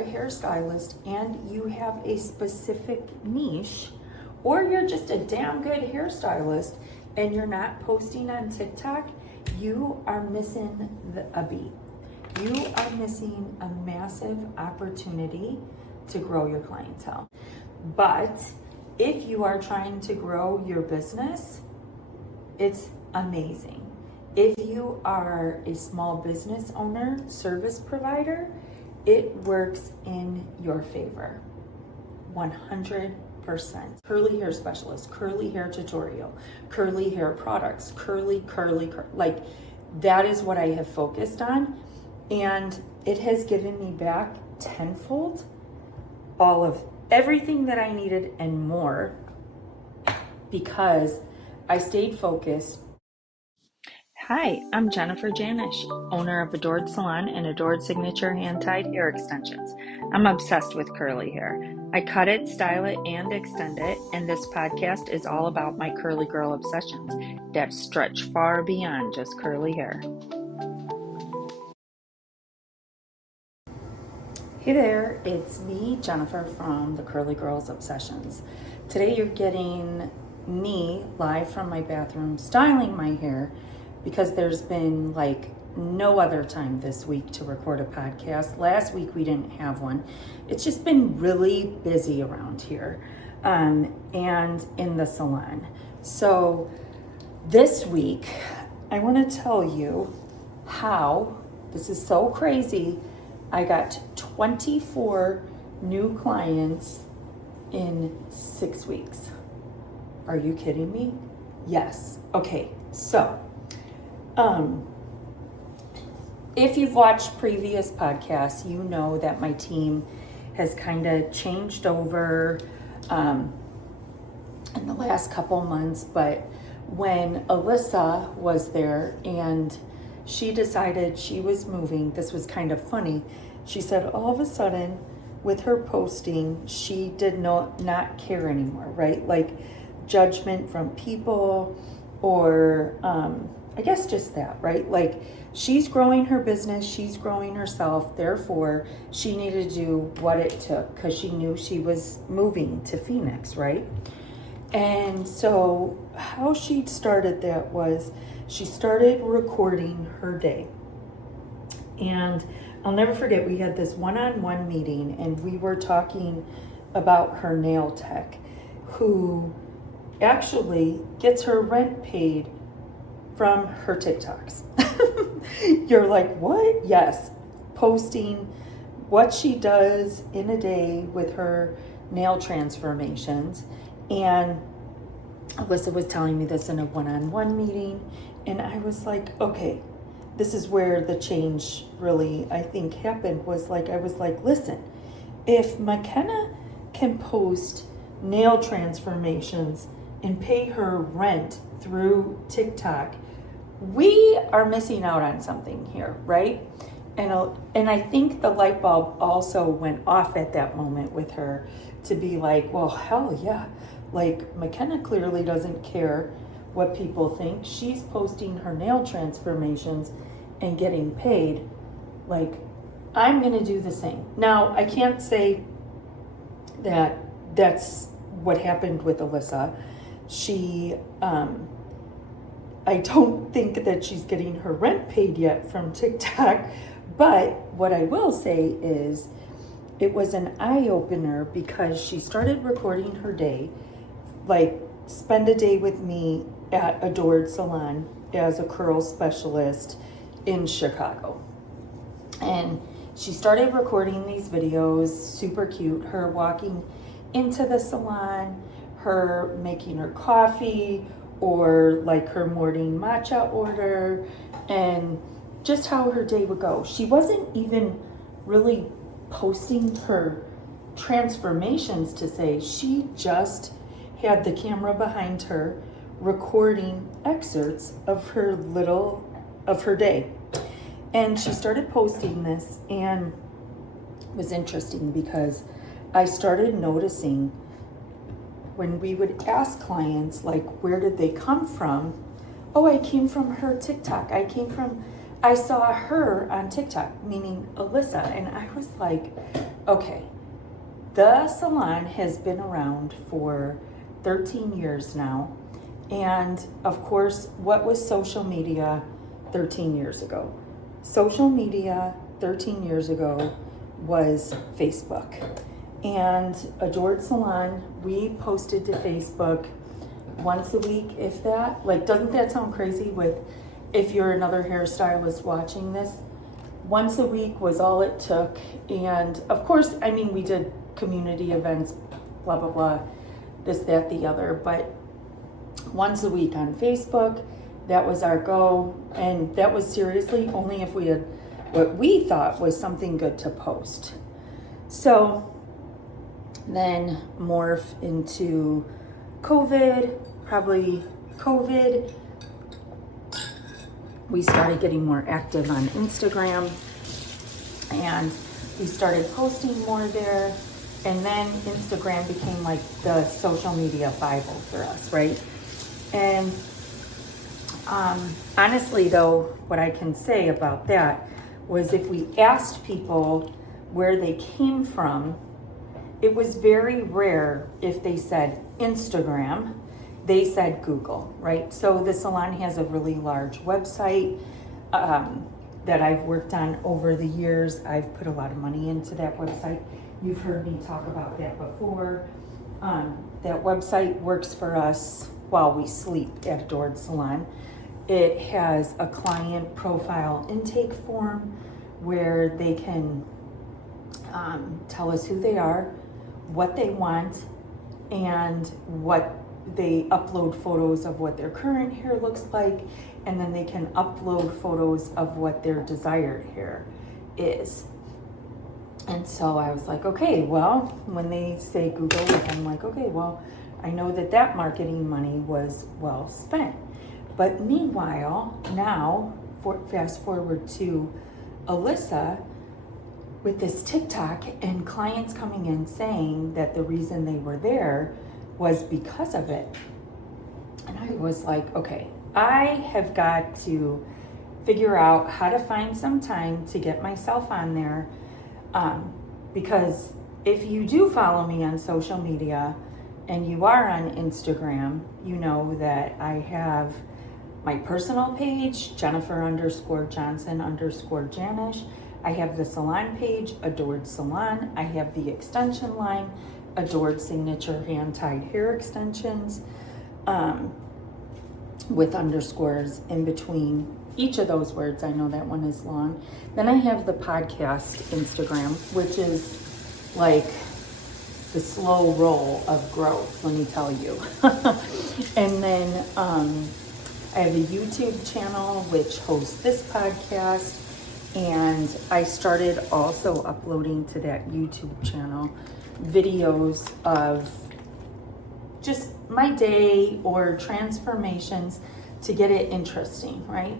a hairstylist and you have a specific niche, or you're just a damn good hairstylist and you're not posting on TikTok, you are missing a beat. You are missing a massive opportunity to grow your clientele. But if you are trying to grow your business, it's amazing. If you are a small business owner, service provider, it works in your favor. 100%. Curly hair specialist, curly hair tutorial, curly hair products, curly, like that is what I have focused on. And it has given me back tenfold all of everything that I needed and more, because I stayed focused. Hi, I'm Jennifer Janish, owner of Adored Salon and Adored Signature Hand-Tied Hair Extensions. I'm obsessed with curly hair. I cut it, style it, and extend it, and this podcast is all about my curly girl obsessions that stretch far beyond just curly hair. Hey there, it's me, Jennifer, from the Curly Girls Obsessions. Today you're getting me live from my bathroom styling my hair, because there's been like no other time this week to record a podcast. Last week we didn't have one. It's just been really busy around here and in the salon. So this week I want to tell you how, this is so crazy, I got 24 new clients in 6 weeks. Are you kidding me? Yes. Okay, so if you've watched previous podcasts, you know that my team has kind of changed over in the last couple months. But when Alyssa was there and she decided she was moving, this was kind of funny. She said all of a sudden with her posting, she did not care anymore, right? Like judgment from people, or I guess just that, right? Like she's growing her business, she's growing herself, therefore she needed to do what it took because she knew she was moving to Phoenix, right? And so how she started that was she started recording her day. And I'll never forget, we had this one-on-one meeting and we were talking about her nail tech who actually gets her rent paid from her TikToks. You're like, what? Yes. Posting what she does in a day with her nail transformations. And Alyssa was telling me this in a one-on-one meeting. And I was like, okay, this is where the change really, I think, happened. I was like, listen, if McKenna can post nail transformations and pay her rent through TikTok, we are missing out on something here, right? And I think the light bulb also went off at that moment with her to be like, well, hell yeah. Like McKenna clearly doesn't care what people think. She's posting her nail transformations and getting paid. Like, I'm gonna do the same. Now, I can't say that that's what happened with Alyssa. She, I don't think that she's getting her rent paid yet from TikTok, but what I will say is it was an eye-opener because she started recording her day, like spend a day with me at Adored Salon as a curl specialist in Chicago. And she started recording these videos, super cute, her walking into the salon, her making her coffee, or like her morning matcha order, and just how her day would go. She wasn't even really posting her transformations to say, she just had the camera behind her recording excerpts of her day. And she started posting this, and it was interesting because I started noticing when we would ask clients, like, where did they come from? Oh, I came from her TikTok. I saw her on TikTok, meaning Alyssa. And I was like, Okay, the salon has been around for 13 years now. And of course, what was social media 13 years ago? Social media 13 years ago was Facebook. And Adored Salon, we posted to Facebook once a week, if that. Like, doesn't that sound crazy with, if you're another hairstylist watching this? Once a week was all it took. And of course, I mean, we did community events, blah, blah, blah, this, that, the other. But once a week on Facebook, that was our go. And that was seriously only if we had what we thought was something good to post. So then morph into COVID, probably COVID. We started getting more active on Instagram and we started posting more there. And then Instagram became like the social media Bible for us, right? And honestly though, what I can say about that was if we asked people where they came from, it was very rare if they said Instagram, they said Google, right? So the salon has a really large website that I've worked on over the years. I've put a lot of money into that website. You've heard me talk about that before. That website works for us while we sleep at Adored Salon. It has a client profile intake form where they can tell us who they are, what they want, and what they upload photos of what their current hair looks like, and then they can upload photos of what their desired hair is. And so I was like, okay, well, when they say Google, I'm like, okay, well, I know that marketing money was well spent. But meanwhile, now, fast forward to Alyssa with this TikTok and clients coming in saying that the reason they were there was because of it. And I was like, okay, I have got to figure out how to find some time to get myself on there. Because if you do follow me on social media and you are on Instagram, you know that I have my personal page, Jennifer_Johnson_Janish. I have the salon page, Adored Salon. I have the extension line, Adored Signature Hand-Tied Hair Extensions, with underscores in between each of those words. I know that one is long. Then I have the podcast Instagram, which is like the slow roll of growth, let me tell you. And then I have a YouTube channel which hosts this podcast. And I started also uploading to that YouTube channel videos of just my day or transformations to get it interesting, right?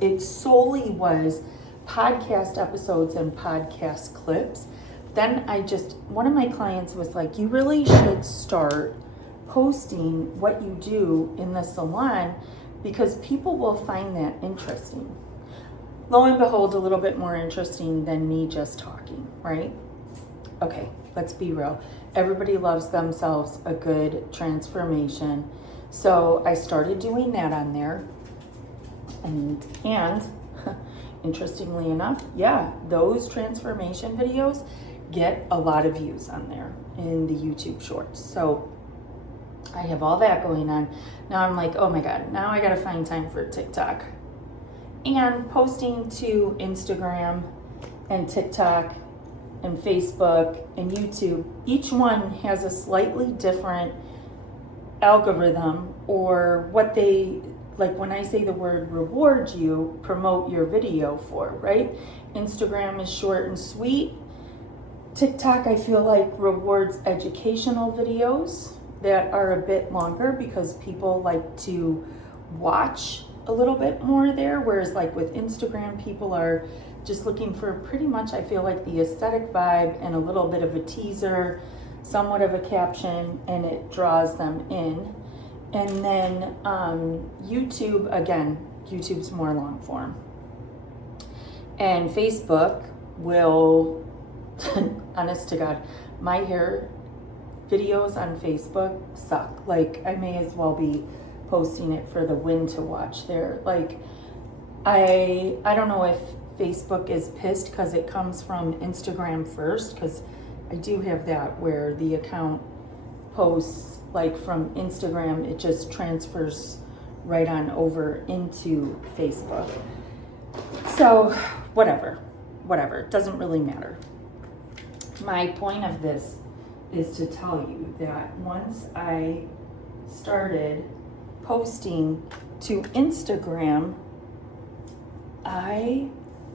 It solely was podcast episodes and podcast clips. Then one of my clients was like, you really should start posting what you do in the salon because people will find that interesting. Lo and behold, a little bit more interesting than me just talking, right? Okay, let's be real. Everybody loves themselves a good transformation. So I started doing that on there. And interestingly enough, yeah, those transformation videos get a lot of views on there in the YouTube shorts. So I have all that going on. Now I'm like, oh my God, now I gotta find time for TikTok. And posting to Instagram and TikTok and Facebook and YouTube, each one has a slightly different algorithm or what they, like when I say the word reward you, promote your video for, right? Instagram is short and sweet. TikTok, I feel like rewards educational videos that are a bit longer because people like to watch a little bit more there, whereas like with Instagram, people are just looking for pretty much, I feel like, the aesthetic vibe and a little bit of a teaser, somewhat of a caption, and it draws them in. And then YouTube, again, YouTube's more long form. And Facebook will honest to God, my hair videos on Facebook suck. Like, I may as well be posting it for the wind to watch there. Like, I don't know if Facebook is pissed because it comes from Instagram first, because I do have that where the account posts like from Instagram, it just transfers right on over into Facebook. So whatever, it doesn't really matter. My point of this is to tell you that once I started posting to Instagram, I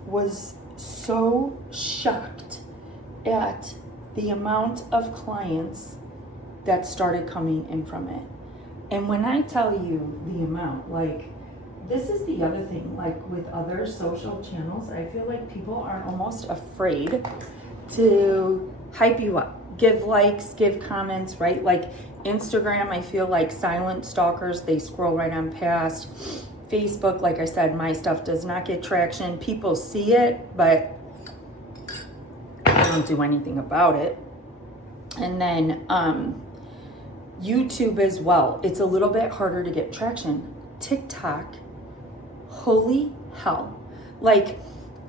was so shocked at the amount of clients that started coming in from it. And when I tell you the amount, like, this is the other thing, like with other social channels, I feel like people are almost afraid to hype you up, give likes, give comments, right? Like Instagram, I feel like silent stalkers, they scroll right on past. Facebook, like I said, my stuff does not get traction. People see it, but I don't do anything about it. And then YouTube as well. It's a little bit harder to get traction. TikTok, holy hell. Like,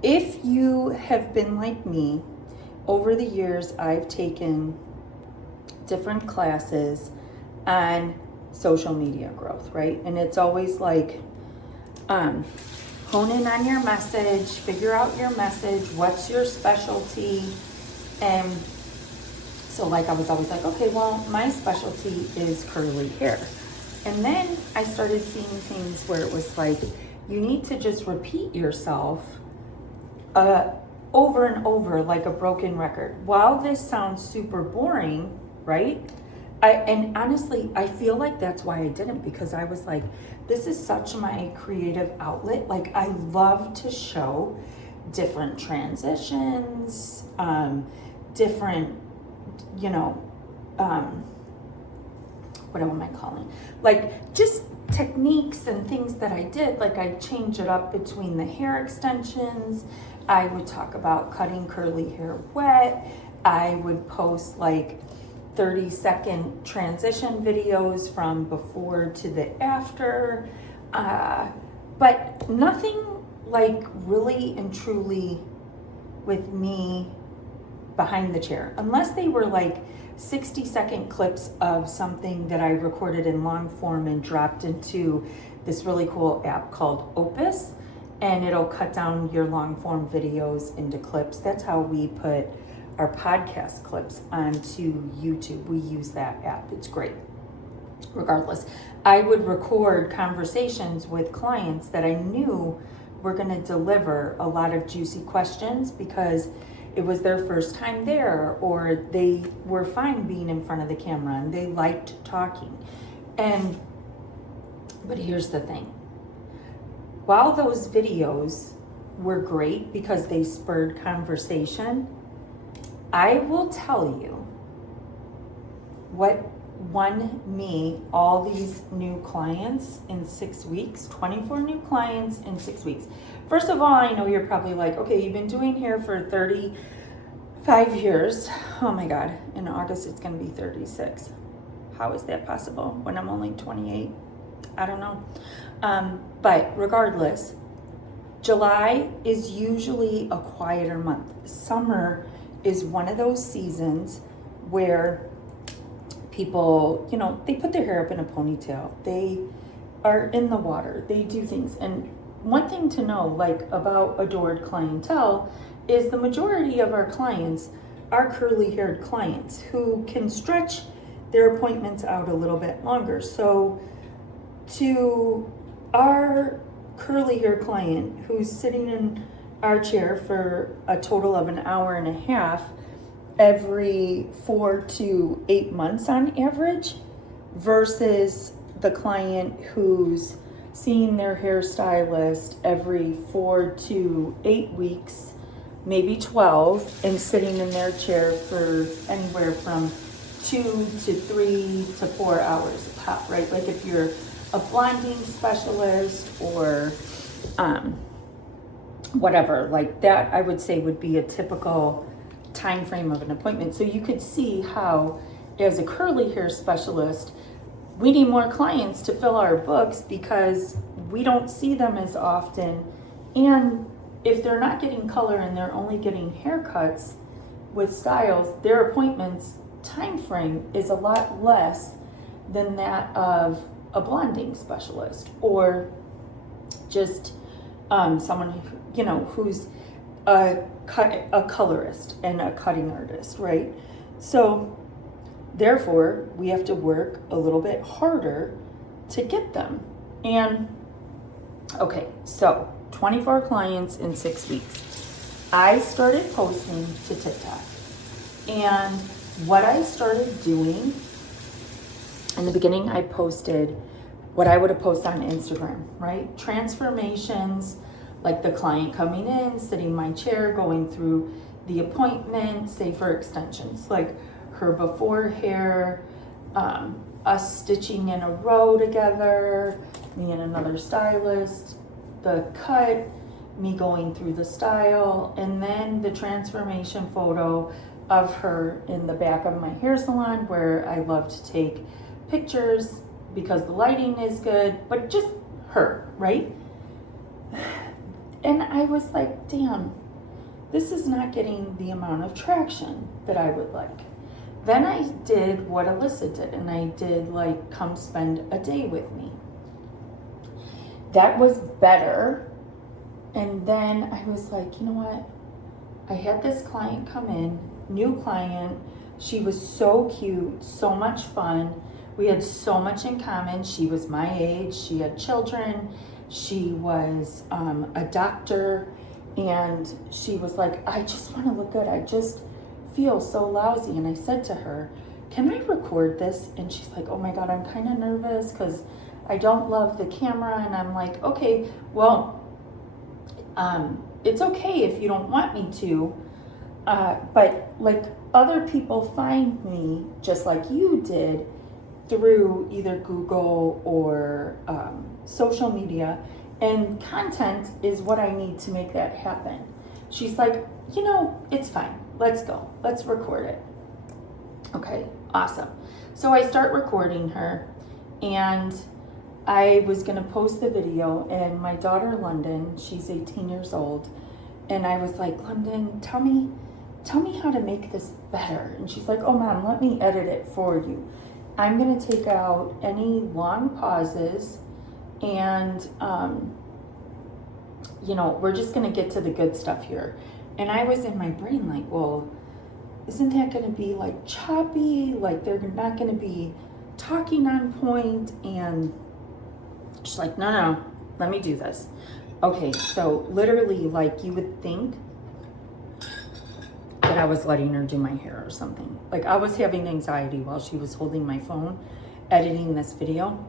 if you have been like me, over the years, I've taken different classes on social media growth, right? And it's always like, hone in on your message, figure out your message, what's your specialty. And so like I was always like, okay, well, my specialty is curly hair. And then I started seeing things where it was like, you need to just repeat yourself over and over like a broken record. While this sounds super boring, right? And honestly, I feel like that's why I didn't, because I was like, this is such my creative outlet. Like, I love to show different transitions, different, you know, what am I calling? Like, just techniques and things that I did. Like, I change it up between the hair extensions. I would talk about cutting curly hair wet. I would post like 30-second transition videos from before to the after, but nothing like really and truly with me behind the chair, unless they were like 60-second clips of something that I recorded in long form and dropped into this really cool app called Opus, and it'll cut down your long form videos into clips. That's how we put our podcast clips onto YouTube. We use that app. It's great. Regardless, I would record conversations with clients that I knew were going to deliver a lot of juicy questions because it was their first time there, or they were fine being in front of the camera and they liked talking. But here's the thing. While those videos were great because they spurred conversation, I will tell you what won me all these new clients in 6 weeks, 24 new clients in 6 weeks. First of all, I know you're probably like, okay, you've been doing hair for 35 years. Oh my God, in August it's gonna be 36. How is that possible when I'm only 28? I don't know. But regardless, July is usually a quieter month. Summer is one of those seasons where people, you know, they put their hair up in a ponytail. They are in the water. They do things. And one thing to know, like, about Adored Clientele is the majority of our clients are curly-haired clients who can stretch their appointments out a little bit longer. So to our curly hair client who's sitting in our chair for a total of an hour and a half every 4 to 8 months on average, versus the client who's seeing their hairstylist every 4 to 8 weeks, maybe 12, and sitting in their chair for anywhere from 2 to 3 to 4 hours a pop, right? Like if you're a blonding specialist or whatever, like that I would say would be a typical time frame of an appointment. So you could see how, as a curly hair specialist, we need more clients to fill our books because we don't see them as often. And if they're not getting color and they're only getting haircuts with styles, their appointments time frame is a lot less than that of a blonding specialist, or just someone who's a colorist and a cutting artist, right? So therefore, we have to work a little bit harder to get them. And okay, so 24 clients in 6 weeks. I started posting to TikTok. And what I started doing, in the beginning, I posted what I would have posted on Instagram, right? Transformations, like the client coming in, sitting in my chair, going through the appointment, say for extensions, like her before hair, us stitching in a row together, me and another stylist, the cut, me going through the style, and then the transformation photo of her in the back of my hair salon, where I love to take pictures because the lighting is good, but just her, right? And I was like, damn, this is not getting the amount of traction that I would like. Then I did what Alyssa did, and I did like, come spend a day with me. That was better. And then I was like, you know what? I had this client come in, new client. She was so cute, so much fun. We had so much in common. She was my age. She had children. She was a doctor. And she was like, I just want to look good. I just feel so lousy. And I said to her, can I record this? And she's like, oh my God, I'm kind of nervous because I don't love the camera. And I'm like, okay, well, it's okay if you don't want me to. But like, other people find me just like you did through either Google or social media, and content is what I need to make that happen. She's like, it's fine. Let's go. Let's record it. Okay, awesome. So I start recording her, and I was gonna post the video, and my daughter London, she's 18 years old, and I was like, London, tell me how to make this better. And she's like, oh Mom, let me edit it for you. I'm gonna take out any long pauses, and we're just gonna get to the good stuff here. And I was in my brain like, well, isn't that gonna be like choppy? Like they're not gonna be talking on point? And she's like, no, let me do this. Okay, so literally, like, you would think that I was letting her do my hair or something. Like, I was having anxiety while she was holding my phone, editing this video,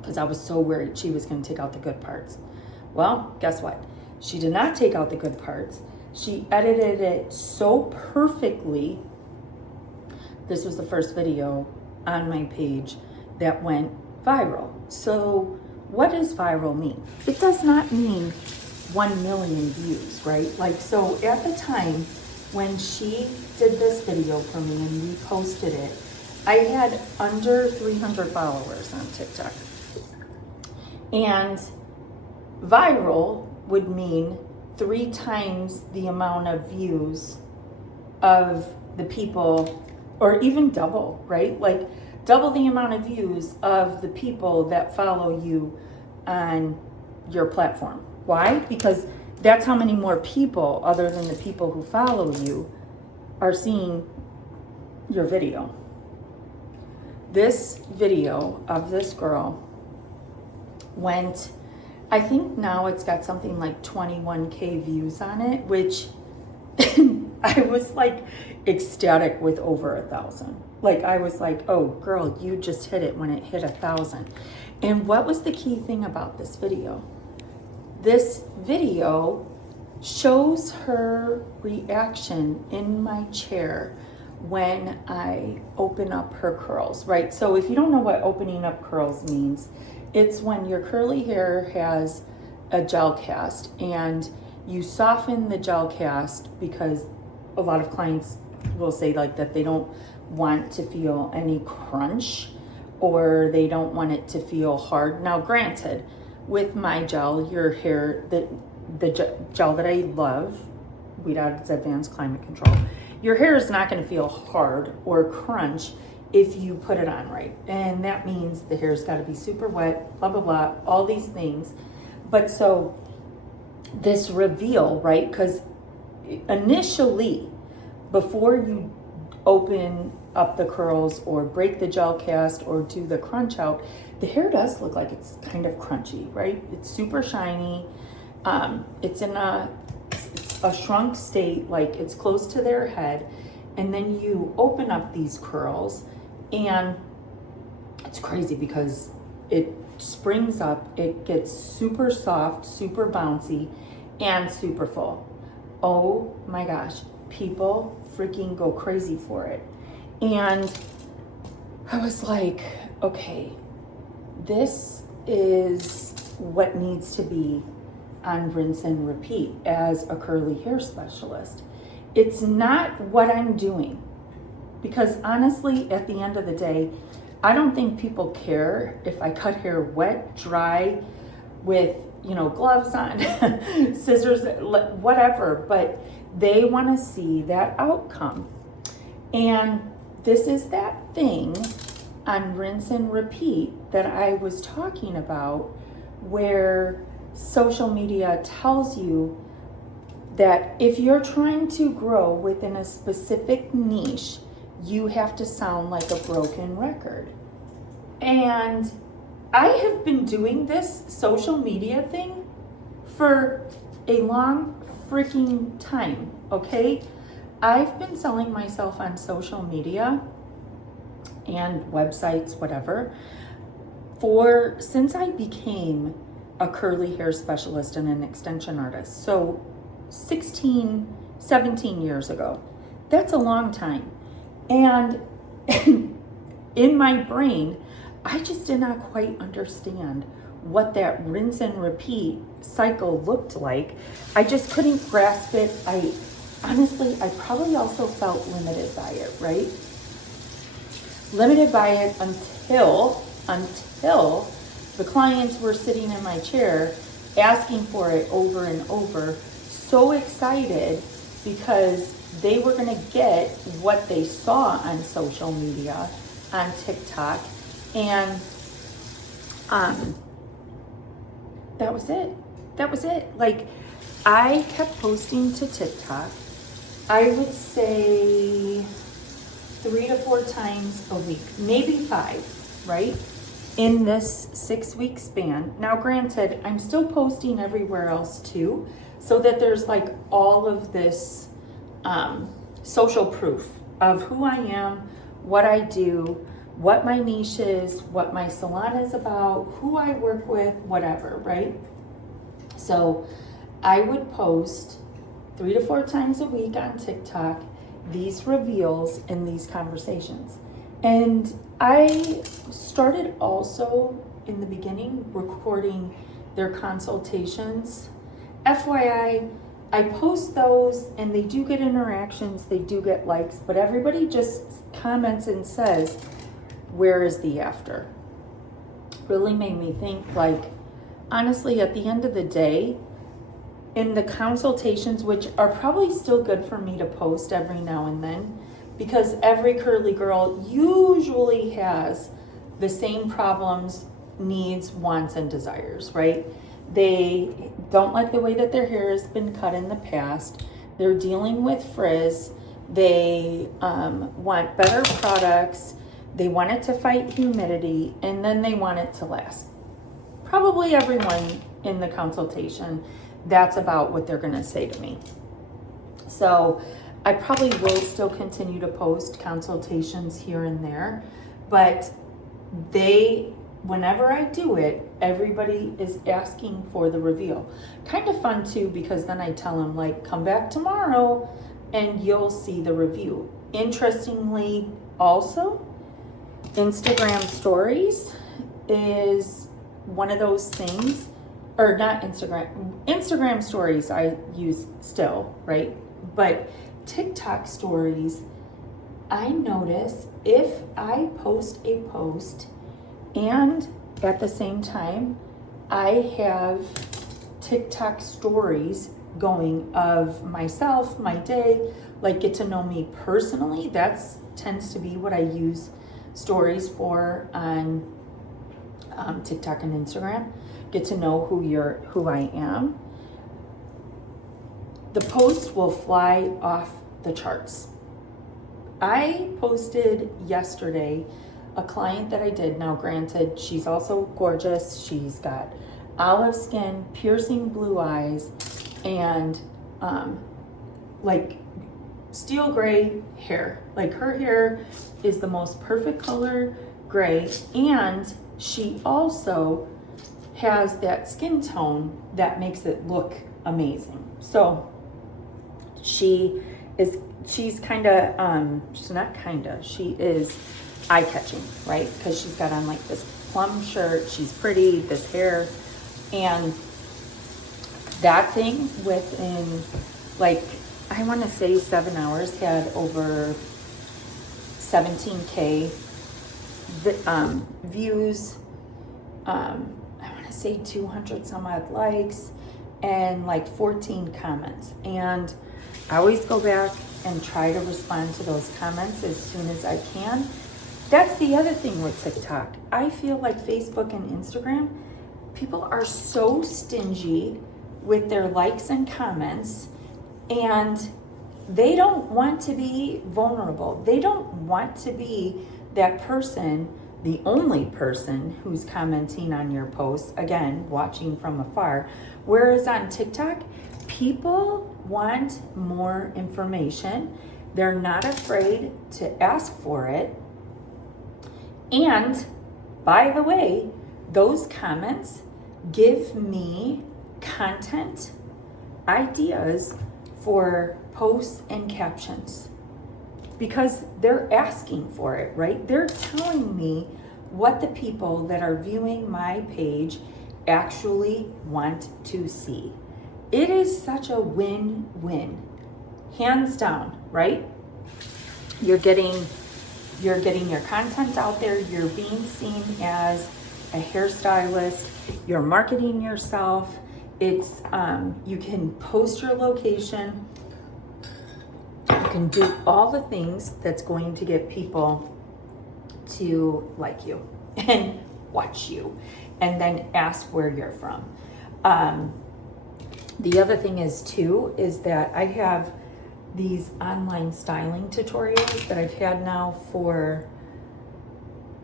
because I was so worried she was gonna take out the good parts. Well, guess what? She did not take out the good parts. She edited it so perfectly. This was the first video on my page that went viral. So what does viral mean? It does not mean 1 million views, right? Like, so at the time when she did this video for me and we posted it, I had under 300 followers on TikTok. And viral would mean 3 times the amount of views of the people, or even double, right? Like double the amount of views of the people that follow you on your platform. Why? Because that's how many more people, other than the people who follow you, are seeing your video. This video of this girl went, I think now it's got something like 21K views on it, which I was like ecstatic with over 1,000. Like, I was like, oh girl, you just hit it when it hit 1,000. And what was the key thing about this video? This video shows her reaction in my chair when I open up her curls, right? So if you don't know what opening up curls means, it's when your curly hair has a gel cast and you soften the gel cast because a lot of clients will say like that they don't want to feel any crunch, or they don't want it to feel hard. Now, granted, with my gel, your hair, the gel that I love, Weed Addicts Advanced Climate Control, your hair is not going to feel hard or crunch if you put it on right. And that means the hair's got to be super wet, blah, blah, blah, all these things. But so this reveal, right? Because initially, before you open up the curls or break the gel cast or do the crunch out, the hair does look like it's kind of crunchy, right? It's super shiny. It's in a shrunk state, like it's close to their head. And then you open up these curls and it's crazy because it springs up, it gets super soft, super bouncy, and super full. Oh my gosh, people freaking go crazy for it. And I was like, okay, this is what needs to be on rinse and repeat as a curly hair specialist. It's not what I'm doing, because honestly, at the end of the day, I don't think people care if I cut hair wet, dry, with, you know, gloves on, scissors, whatever, but they want to see that outcome. And this is that thing on rinse and repeat that I was talking about, where social media tells you that if you're trying to grow within a specific niche, you have to sound like a broken record. And I have been doing this social media thing for a long freaking time, okay? I've been selling myself on social media and websites, whatever, since I became a curly hair specialist and an extension artist. So 16, 17 years ago. That's a long time. And in my brain, I just did not quite understand what that rinse and repeat cycle looked like. I just couldn't grasp it. I probably also felt limited by it, right? Limited by it until the clients were sitting in my chair asking for it over and over, so excited because they were going to get what they saw on social media, on TikTok, and that was it. Like, I kept posting to TikTok, I would say 3 to 4 times a week, maybe 5, right? In this 6-week span. Now, granted, I'm still posting everywhere else too, so that there's like all of this social proof of who I am, what I do, what my niche is, what my salon is about, who I work with, whatever, right? So I would post 3 to 4 times a week on TikTok these reveals and these conversations. And I started also in the beginning recording their consultations. FYI, I post those and they do get interactions, they do get likes, but everybody just comments and says, where is the after? Really made me think, like, honestly, at the end of the day, in the consultations, which are probably still good for me to post every now and then, because every curly girl usually has the same problems, needs, wants, and desires, right? They don't like the way that their hair has been cut in the past. They're dealing with frizz. They want better products. They want it to fight humidity, and then they want it to last. Probably everyone in the consultation, that's about what they're gonna say to me. So I probably will still continue to post consultations here and there, but whenever I do it, everybody is asking for the reveal. Kind of fun too, because then I tell them, like, come back tomorrow and you'll see the review. Interestingly, also, Instagram stories is one of those things, or not Instagram stories I use still, right? But TikTok stories, I notice if I post a post and at the same time I have TikTok stories going of myself, my day, like get to know me personally. That's tends to be what I use stories for on TikTok and Instagram. Get to know who I am. The post will fly off the charts. I posted yesterday a client that I did. Now, granted, she's also gorgeous. She's got olive skin, piercing blue eyes, and like steel gray hair. Like her hair is the most perfect color gray, and she also has that skin tone that makes it look amazing. So she's she is eye-catching, right? Because she's got on like this plum shirt, she's pretty, this hair, and that thing within like, I want to say 7 hours had over 17K views, I want to say 200 some odd likes, and like 14 comments. And I always go back and try to respond to those comments as soon as I can. That's the other thing with TikTok. I feel like Facebook and Instagram, people are so stingy with their likes and comments, and they don't want to be vulnerable. They don't want to be that person, the only person who's commenting on your posts, again, watching from afar. Whereas on TikTok, people want more information. They're not afraid to ask for it. And by the way, those comments give me content ideas for posts and captions because they're asking for it, right? They're telling me what the people that are viewing my page actually want to see. It is such a win-win, hands down, right? You're getting your content out there, you're being seen as a hairstylist, you're marketing yourself. It's you can post your location, you can do all the things that's going to get people to like you and watch you and then ask where you're from. The other thing is that I have these online styling tutorials that I've had now for,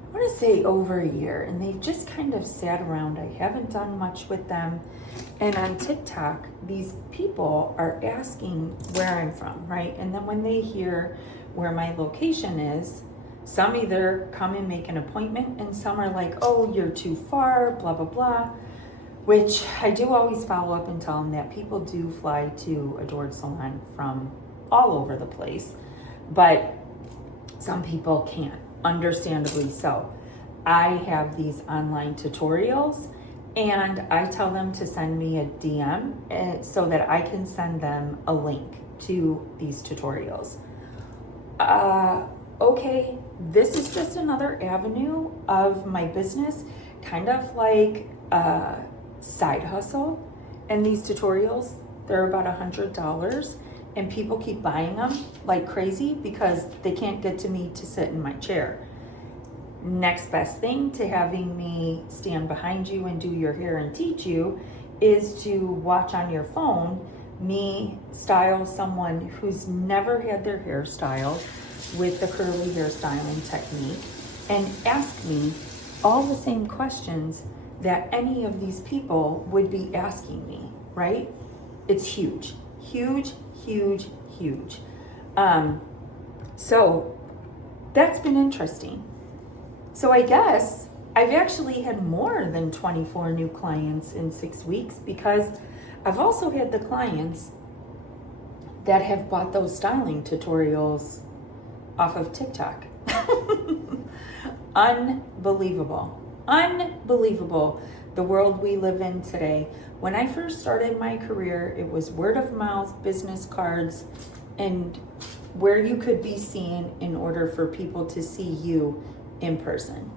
I want to say over a year, and they've just kind of sat around. I haven't done much with them. And on TikTok, these people are asking where I'm from, right? And then when they hear where my location is, some either come and make an appointment, and some are like, oh, you're too far, blah, blah, blah. Which I do always follow up and tell them that people do fly to Adored Salon from all over the place, but some people can't, understandably so. I have these online tutorials, and I tell them to send me a DM so that I can send them a link to these tutorials. Okay, this is just another avenue of my business, kind of like a side hustle. And these tutorials, they're about $100, and people keep buying them like crazy because they can't get to me to sit in my chair. Next best thing to having me stand behind you and do your hair and teach you is to watch on your phone me style someone who's never had their hair styled with the curly hairstyling technique and ask me all the same questions that any of these people would be asking me, right? It's huge, huge, huge, huge. So that's been interesting. So I guess I've actually had more than 24 new clients in 6 weeks because I've also had the clients that have bought those styling tutorials off of TikTok. Unbelievable. Unbelievable, the world we live in today. When I first started my career, it was word of mouth, business cards, and where you could be seen in order for people to see you in person.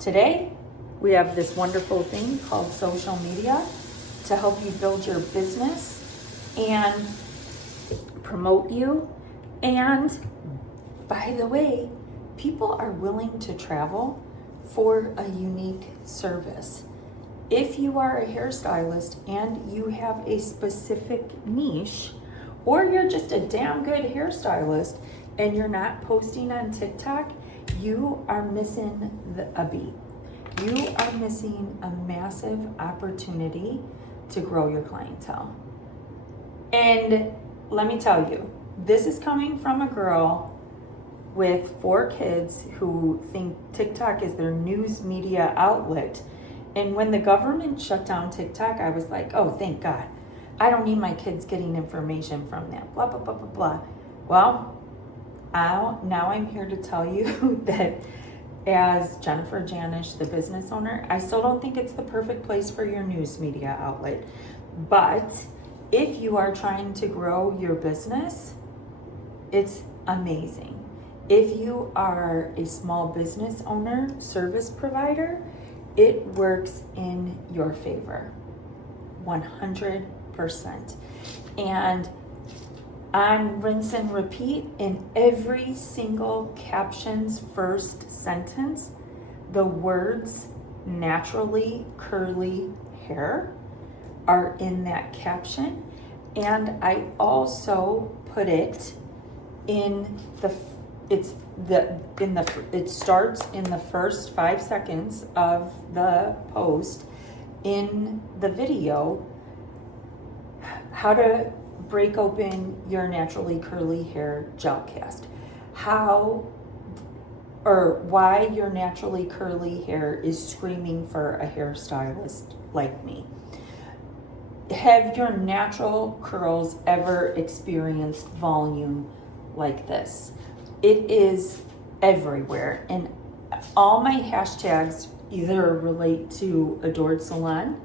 Today, we have this wonderful thing called social media to help you build your business and promote you. And by the way, people are willing to travel for a unique service. If you are a hairstylist and you have a specific niche, or you're just a damn good hairstylist and you're not posting on TikTok, you are missing a beat. You are missing a massive opportunity to grow your clientele. And let me tell you, this is coming from a girl with 4 kids who think TikTok is their news media outlet. And when the government shut down TikTok, I was like, oh, thank God. I don't need my kids getting information from that, blah, blah, blah, blah, blah. Well, now I'm here to tell you that as Jennifer Janish, the business owner, I still don't think it's the perfect place for your news media outlet. But if you are trying to grow your business, it's amazing. If you are a small business owner, service provider, it works in your favor, 100%. And on rinse and repeat, in every single caption's first sentence, the words naturally curly hair are in that caption. And I also put it in it starts in the first 5 seconds of the post in the video, how to break open your naturally curly hair gel cast, why your naturally curly hair is screaming for a hairstylist like me. Have your natural curls ever experienced volume like this? It is everywhere, and all my hashtags either relate to Adored Salon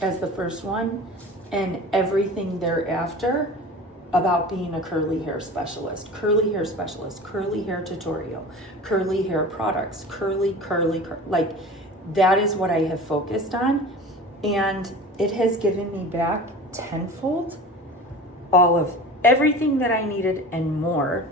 as the first one, and everything thereafter about being a curly hair specialist, curly hair tutorial, curly hair products, curly, like that is what I have focused on. And it has given me back tenfold all of everything that I needed and more,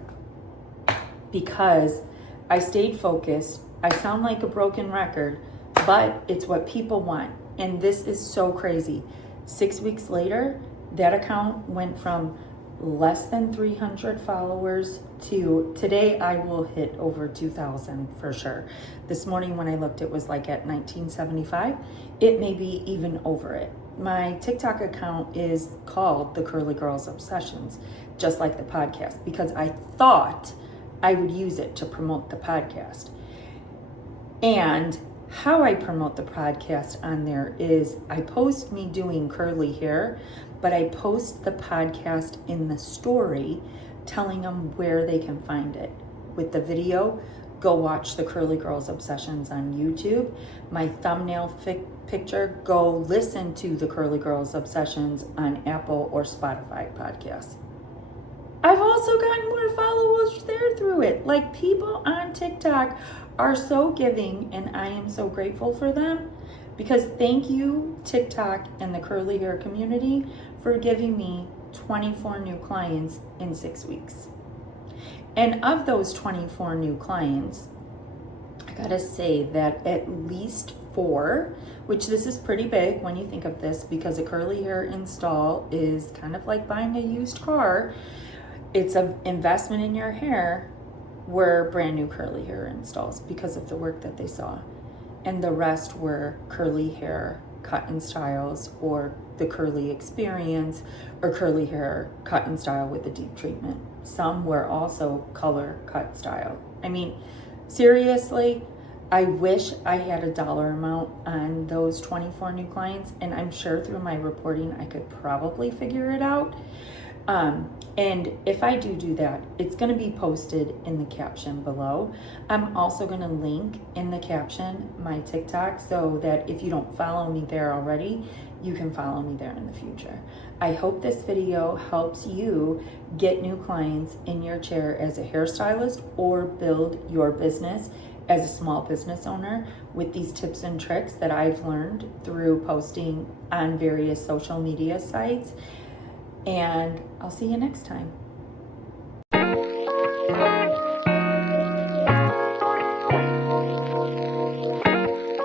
because I stayed focused. I sound like a broken record, but it's what people want. And this is so crazy. 6 weeks later, that account went from less than 300 followers to today I will hit over 2,000 for sure. This morning when I looked, it was like at 1975. It may be even over it. My TikTok account is called The Curly Girls Obsessions, just like the podcast, because I thought I would use it to promote the podcast. And how I promote the podcast on there is I post me doing curly hair, but I post the podcast in the story telling them where they can find it. With the video, go watch the Curly Girls Obsessions on YouTube. My thumbnail picture, go listen to the Curly Girls Obsessions on Apple or Spotify podcasts. I've also gotten more followers there through it. Like, people on TikTok are so giving, and I am so grateful for them, because thank you, TikTok and the curly hair community, for giving me 24 new clients in 6 weeks. And of those 24 new clients, I gotta say that at least 4, which this is pretty big when you think of this, because a curly hair install is kind of like buying a used car. It's an investment in your hair, were brand new curly hair installs because of the work that they saw. And the rest were curly hair cut and styles, or the curly experience, or curly hair cut and style with a deep treatment. Some were also color cut style. I mean, seriously, I wish I had a dollar amount on those 24 new clients, and I'm sure through my reporting I could probably figure it out. And if I do that, it's going to be posted in the caption below. I'm also going to link in the caption my TikTok so that if you don't follow me there already, you can follow me there in the future. I hope this video helps you get new clients in your chair as a hairstylist or build your business as a small business owner with these tips and tricks that I've learned through posting on various social media sites. And I'll see you next time.